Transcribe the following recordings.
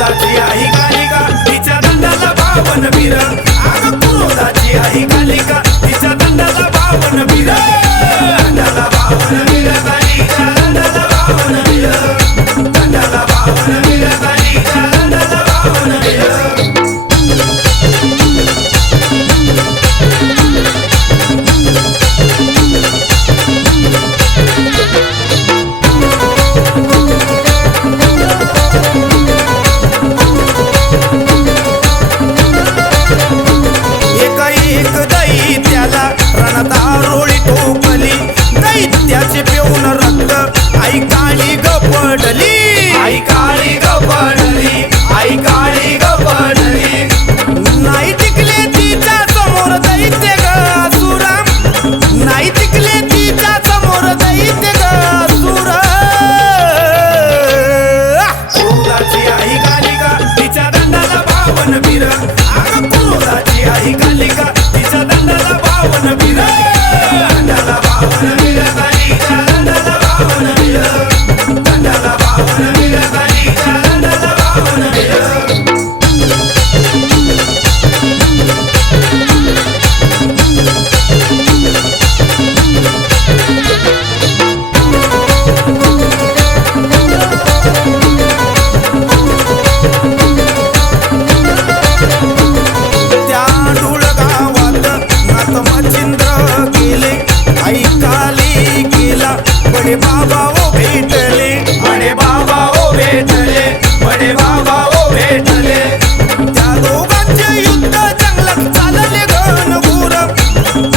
क्रोधाची आई कालिका तिच्या दंडाला बावन वीर अग क्रोधाची आई कालिका तिच्या दंडाला बावन वीर दंडाला बावन वीर कालिका दंडाला बावन वीर दंडाला बावन वीर कालिका दंडाला बावन वीर रणदारोळी ठोकली दैत्याचे पिऊन रक्त आई काळी गपडली आई काळी गपडली आई काळी गपडली नाही टिकले तिच्या समोर दैत्य ग असुरा नाही टिकले तिच्या समोर दैत्य ग असुरा क्रोधाची आई कालिका तिच्या दंडाला बावन वीर अग क्रोधाची आई कालिका तिच्या दंडाला बावन वीर दंडाला बावन वीर कालिका दंडाला बावन वीर दंडाला बावन वीर कालिका दंडाला बावन वीर बड़े बाबा ओ भेटले बड़े बाबा ओ भेटले बड़े बाबा ओ भेटले त्या दोघांचे युद्ध जंगलात चालले घनघोर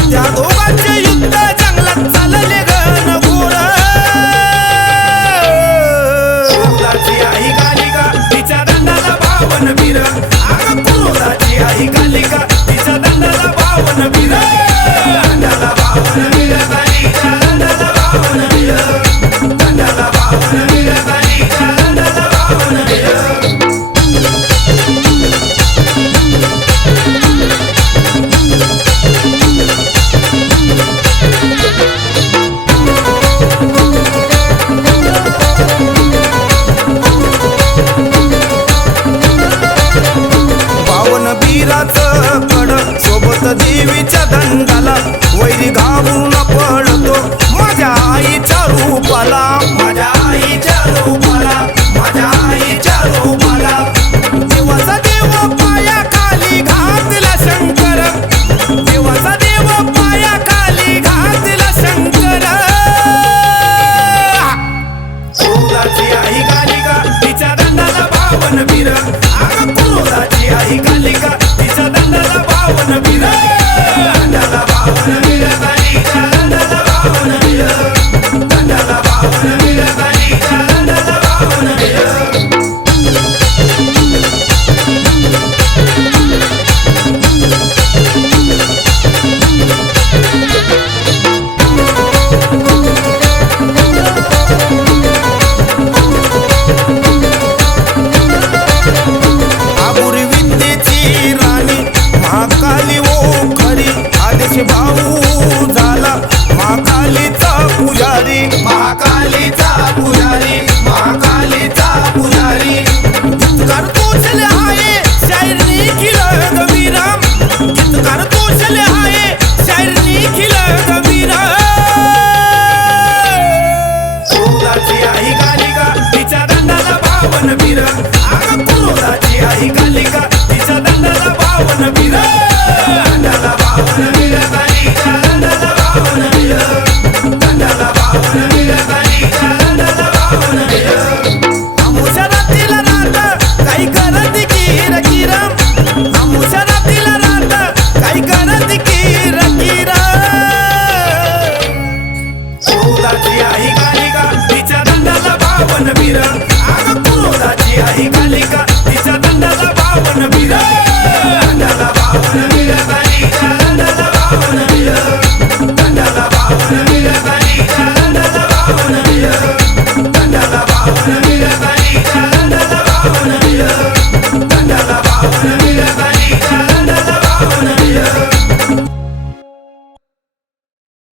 त्या दोघांचे युद्ध जंगलात चालले घनघोर क्रोधाची आई कालिका तिच्या दंडाला बावन वीर अग क्रोधाची आई कालिका तिच्या दंडाला बावन वीर दंडाला बावन वीर कालिका दंडाला बावन वीर दंडाला बावन वीर कालिका दंडाला बावन वीर बावन वीराचं कड सोबत देवीच्या दंडाला वैरी घाबरून पडतो माझ्या आईच्या रूपाला माझ्या आईच्या रूपाला माझ्या आईच्या रूपाला देवाचा देव पाया खाली घातला शंकर देवाचा देव पाया खाली घातला शंकर क्रोधाची आई कालिका तिच्या दंडाला बावन वीर अग क्रोधाची आई कालिका तिच्या दंडाला बावन वीर दंडाला बावन वीर कालिका दंडाला बावन वीर दंडाला बावन वीर कालिका दंडाला बावन वीर आबुरी विद्येची राणी महाकाली ओ खरी आदेश भाऊ झाला महाकालीचा पुजारी महाकालीचा पुजारी महाकालीचा पुजारी गीतकार तोचले आहे शायर निखिल कबीराम गीतकार तोचले आहे शायर निखिल कबीराम क्रोधाची आई कालिका तिच्या दंडाला बावन वीर